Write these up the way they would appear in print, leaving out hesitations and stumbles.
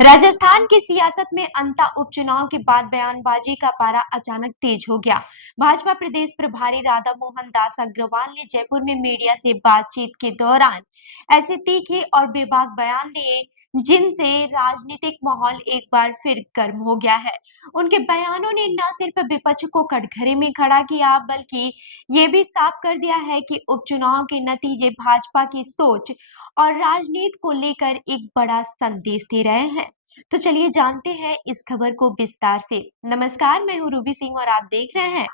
राजस्थान की सियासत में अंता उपचुनाव के बाद बयानबाजी का पारा अचानक तेज हो गया। भाजपा प्रदेश प्रभारी राधा मोहन दास अग्रवाल ने जयपुर में मीडिया से बातचीत के दौरान ऐसे तीखे और बेबाक बयान दिए जिनसे राजनीतिक माहौल एक बार फिर गर्म हो गया है। उनके बयानों ने न सिर्फ विपक्ष को कटघरे में खड़ा किया बल्कि ये भी साफ कर दिया है कि उपचुनाव के नतीजे भाजपा की सोच और राजनीति को लेकर एक बड़ा संदेश दे रहे हैं। तो चलिए जानते हैं इस खबर को विस्तार से। नमस्कार, मैं हूँ रूबी सिंह और आप देख रहे हैं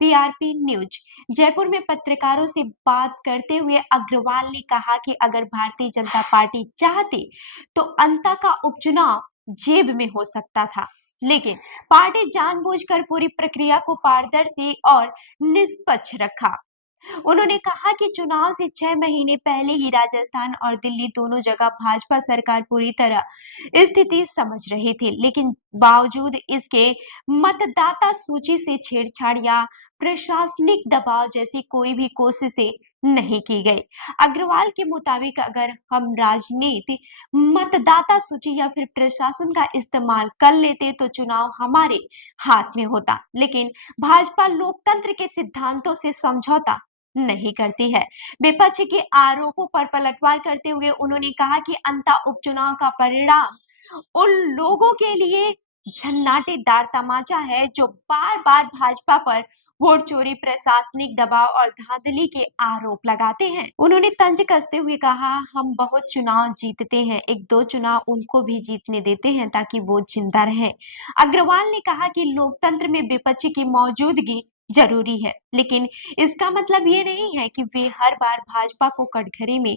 पीआरपी न्यूज। जयपुर में पत्रकारों से बात करते हुए अग्रवाल ने कहा कि अगर भारतीय जनता पार्टी चाहती तो अंता का उपचुनाव जेब में हो सकता था, लेकिन पार्टी जानबूझकर पूरी प्रक्रिया को पारदर्शी और निष्पक्ष रखा। उन्होंने कहा कि चुनाव से 6 महीने पहले ही राजस्थान और दिल्ली दोनों जगह भाजपा सरकार पूरी तरह स्थिति समझ रही थी, लेकिन बावजूद इसके मतदाता सूची से छेड़छाड़ या प्रशासनिक दबाव जैसी कोई भी कोशिशें नहीं की गई। अग्रवाल के मुताबिक अगर हम राजनीति, मतदाता सूची या फिर प्रशासन का इस्तेमाल कर लेते तो चुनाव हमारे हाथ में होता, लेकिन भाजपा लोकतंत्र के सिद्धांतों से समझौता नहीं करती है। विपक्ष के आरोपों पर पलटवार करते हुए उन्होंने कहा कि अंता उपचुनाव का परिणाम उन लोगों के लिए झन्नाटेदार तमाचा है जो बार-बार भाजपा पर वोट चोरी, प्रशासनिक दबाव और धांधली के आरोप लगाते हैं। उन्होंने तंज कसते हुए कहा, हम बहुत चुनाव जीतते हैं, एक दो चुनाव उनको भी जीतने देते हैं ताकि वो जिंदा रहे। अग्रवाल ने कहा कि लोकतंत्र में विपक्ष की मौजूदगी जरूरी है, लेकिन इसका मतलब ये नहीं है कि वे हर बार भाजपा को कटघरे में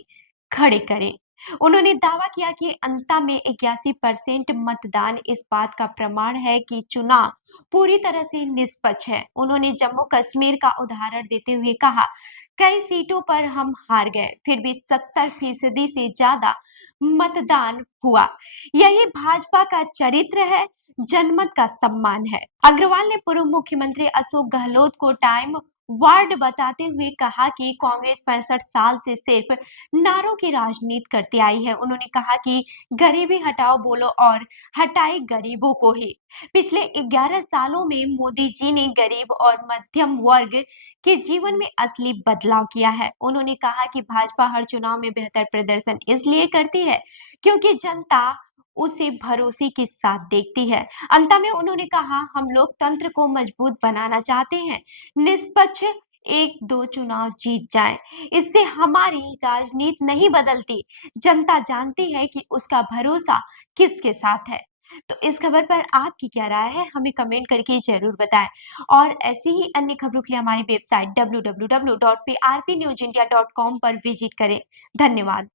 खड़े करें। उन्होंने दावा किया कि अंता में 81% मतदान इस बात का प्रमाण है कि चुनाव पूरी तरह से निष्पक्ष है। उन्होंने जम्मू कश्मीर का उदाहरण देते हुए कहा, कई सीटों पर हम हार गए, फिर भी 70% से ज्यादा मतदान हुआ। यही भाजपा का चरित्र है, जनमत का सम्मान है। अग्रवाल ने पूर्व मुख्यमंत्री अशोक गहलोत को टाइम वार्ड बताते हुए कहा कि कांग्रेस 65 साल से सिर्फ नारों की राजनीति करती आई है। उन्होंने कहा कि गरीबी हटाओ बोलो और हटाए गरीबों को ही। पिछले 11 सालों में मोदी जी ने गरीब और मध्यम वर्ग के जीवन में असली बदलाव किया है। उन्होंने कहा कि भाजपा हर चुनाव में बेहतर प्रदर्शन इसलिए करती है क्योंकि जनता उसे भरोसे के साथ देखती है। अंत में उन्होंने कहा, हम लोकतंत्र को मजबूत बनाना चाहते हैं, निष्पक्ष एक दो चुनाव जीत जाएं, इससे हमारी राजनीति नहीं बदलती। जनता जानती है कि उसका भरोसा किसके साथ है। तो इस खबर पर आपकी क्या राय है, हमें कमेंट करके जरूर बताएं। और ऐसी ही अन्य खबरों के लिए हमारी वेबसाइट www.prpnewsindia.com पर विजिट करें। धन्यवाद।